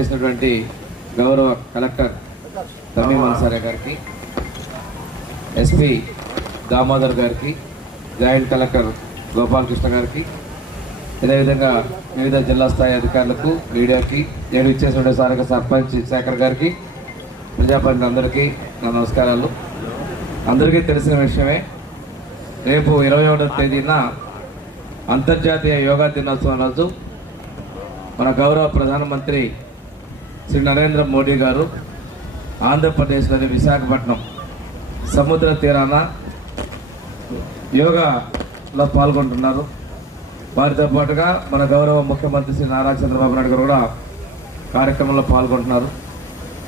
విచ్చేసినటువంటి గౌరవ కలెక్టర్ తమీమ్ అన్సారీ గారికి, ఎస్పీ దామోదర్ గారికి, జాయింట్ కలెక్టర్ గోపాలకృష్ణ గారికి, అదేవిధంగా వివిధ జిల్లా స్థాయి అధికారులకు, మీడియాకి, నేను ఇచ్చేసిన స్థానిక సర్పంచ్ శేఖర్ గారికి, ప్రజాప్రతినిధులందరికీ నా నమస్కారాలు. అందరికీ తెలిసిన విషయమే, రేపు 21వ తేదీన అంతర్జాతీయ యోగా దినోత్సవం రోజు మన గౌరవ ప్రధానమంత్రి శ్రీ నరేంద్ర మోడీ గారు ఆంధ్రప్రదేశ్లోని విశాఖపట్నం సముద్ర తీరాన యోగాలో పాల్గొంటున్నారు. వారితో పాటుగా మన గౌరవ ముఖ్యమంత్రి శ్రీ నారా చంద్రబాబు నాయుడు గారు కూడా కార్యక్రమంలో పాల్గొంటున్నారు.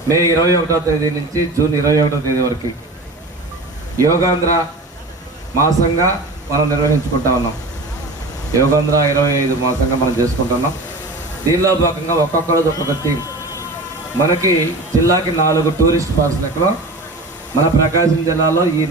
మే 21వ తేదీ నుంచి జూన్ 21వ తేదీ వరకు యోగాంధ్ర మాసంగా మనం నిర్వహించుకుంటా ఉన్నాం. యోగాంధ్ర 25 మాసంగా మనం చేసుకుంటున్నాం. దీనిలో భాగంగా ఒక్కొక్క రోజు ఒక్కొక్క థీమ్. మనకి జిల్లాకి 4 టూరిస్ట్ స్పాట్స్ లెక్కలో మన ప్రకాశం జిల్లాలో ఈ